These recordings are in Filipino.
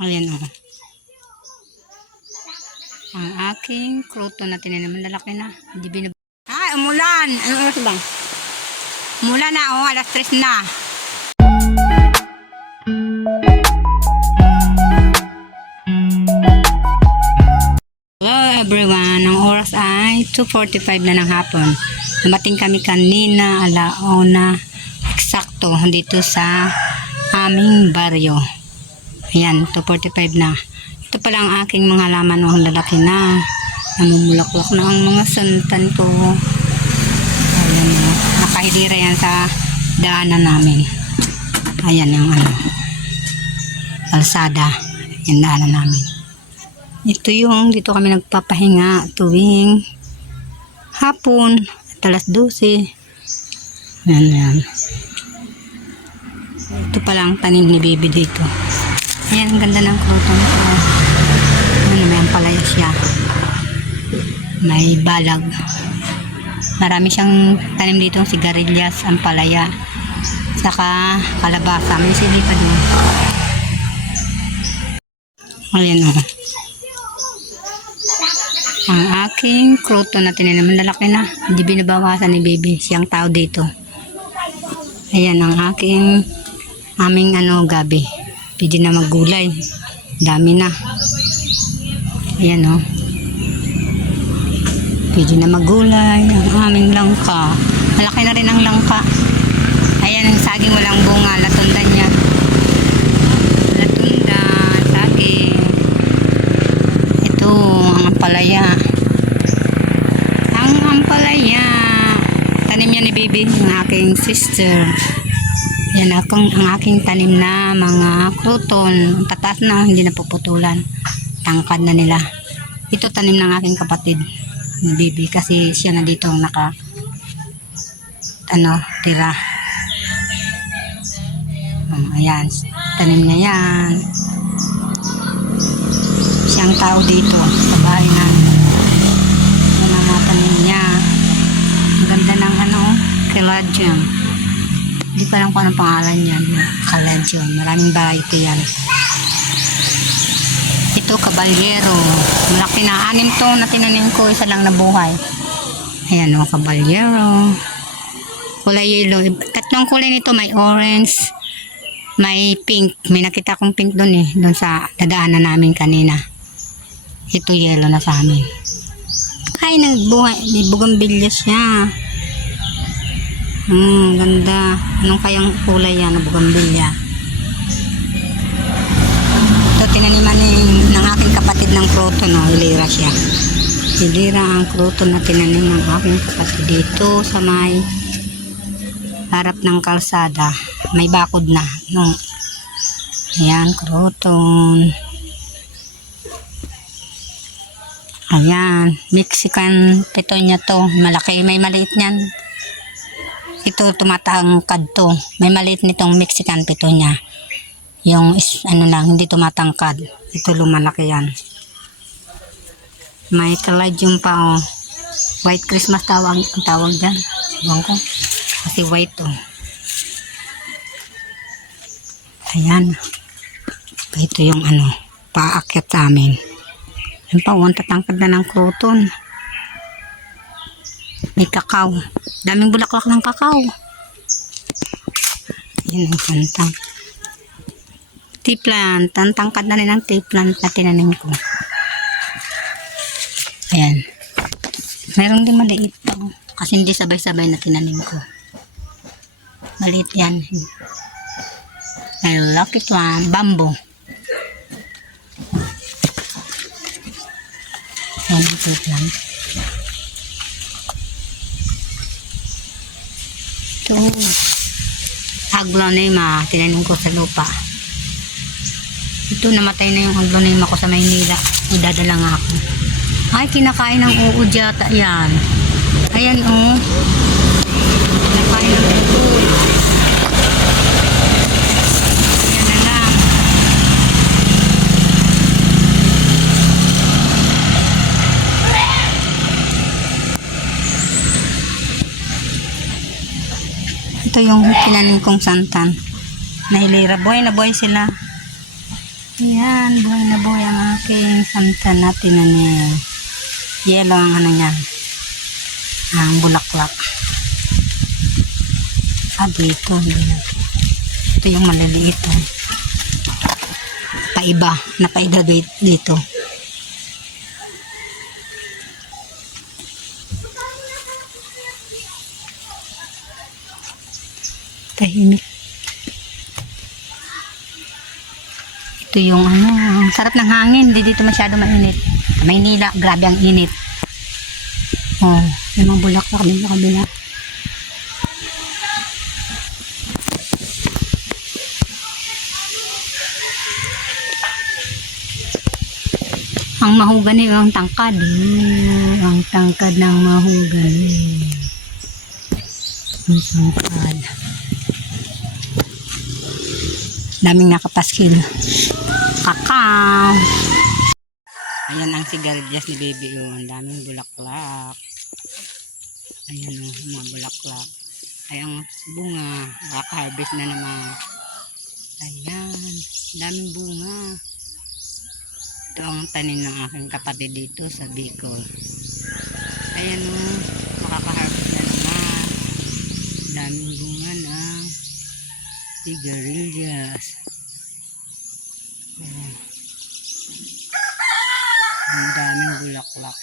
Ayan o. Ang aking kruto na tinanim. Lalaki na. Hindi binab... Ay, umulan! Ano oras ba? Umulan na o. Alas 3 na. Hello everyone. Ang oras ay 2:45 na ng hapon. Dumating kami kanina alauna eksakto dito sa aming baryo. Ayan, 2:45 na. Ito pala ang aking mga halaman, ang lalaki na. Namumulaklak na ang mga santan ko. Ayan, nakahidira yan sa daanan namin. Ayan yung kalsada. Yan daanan namin. Ito yung dito kami nagpapahinga tuwing hapon at alas 12. Ayan. Ito pala ang tanim ni baby dito. Ayan, ang ganda ng kruton ko. May ampalaya siya. May balag. Marami siyang tanim dito, sigarilyas, ampalaya, saka kalabasa. May sili pa doon. Ayan o. Ang aking kruton na tinanim, lalaki na. Hindi binabawasan ni baby. Siyang tao dito. Ayan ang aming gabi. Pwede na maggulay. Dami na. Ayan o. Pwede na maggulay. Ang aming langka. Malaki na rin ang langka. Ayan ang saging walang bunga. Latunda niya. Latunda. Saging. Ito ang ampalaya. Ang ampalaya. Tanim niya ni baby. Ang aking sister. Yan ang aking tanim na mga kruton. Tataas na, hindi na puputulan. Tangkad na nila. Ito tanim ng aking kapatid ni baby kasi siya na dito ang tira. Ayan, tanim niya yan. Siyang tao dito sa bahay namin. Yan ang mga tanim niya. Ang ganda ng caladium. Hindi ko alam kung anong pangalan yan. Caladium. Maraming variety yan. Ito, kabalyero. Malaki na. 6 to na tinanim ko. Isa lang nabuhay. Ayan o, kabalyero. Kulay yellow. Tatlong kulay nito. May orange. May pink. May nakita kong pink doon eh. Doon sa dadaanan namin kanina. Ito yellow na sa amin. Ay, nagbuhay. May bugambilya siya. Ganda. Anong kayang kulay yan na bugambilya? Ito tinaniman ng aking kapatid ng kruton, no? Hilira siya. Hilira ang kruton na tinanim ng aking kapatid dito sa may harap ng kalsada. May bakod na, no? Ayan, kruton. Ayan, Mexican petonia to. Malaki, may maliit niyan. Ito tumatangkad to. May maliit nitong Mexican petonia. Yung lang, hindi tumatangkad. Ito lumalaki yan. May caladium pa oh. White Christmas ang tawag dyan. Sabihan ko. Kasi white oh. Ayan. Ito yung paakyat sa amin. Yan pa, tatangkad na ng kruton. May kakao. Daming bulaklak ng kakao. Yan ang santang. Tea plant. Tangkad na rin ang tea plant na tinanim ko. Ayan. Mayroon din maliit pa. Kasi hindi sabay-sabay na tinanim ko. Maliit yan. May lucky one. Bamboo. Ayan ang tea plant. Ito. Aglonema. Tinanim ko sa lupa. Ito, namatay na yung aglonema ko sa Maynila. Idadala nga ako. Ay, kinakain ng uod yata yan. Ayan o. Kinakain ng uod. Ayan na lang. Ito yung tinanim kong santan. Nahilira. Buhay na buhay sila. Yan, buhay na buhay ang aking santan natin na niya. Yellow ang ano niya. Ang bulaklak. Dito. Ito yung maliliit. Paiba. Napaida dito. Tahimik. Ito yung ano, ang sarap ng hangin. Hindi dito masyado mainit. Maynila, grabe ang init. Oh, may mga bulaklak din sa kabila. Ang mahugani, ang tangkad. Ang tangkad ng mahugani. Ang tangkad. Daming nakapaskil. Kakao. Ayan ang sigarilyas ni baby. Ang daming bulaklak. Ayan o, mga bulaklak. Ay ang bunga. Nakaka-harvest na naman. Ayan. Daming bunga. Ito ang tanim ng aking kapatid dito sa Bicol. Ayan o, makaka-harvest na naman. Daming bunga na sigarilyas. Ang daming bulaklak.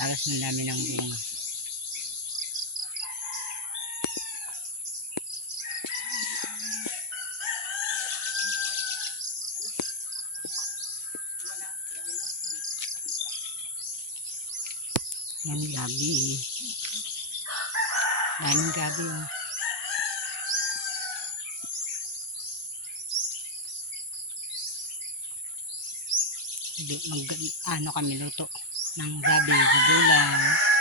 Tapos ang dami ng bunga. Yan gabi. Daming gabi. Ano kami luto ng gabi, gulay.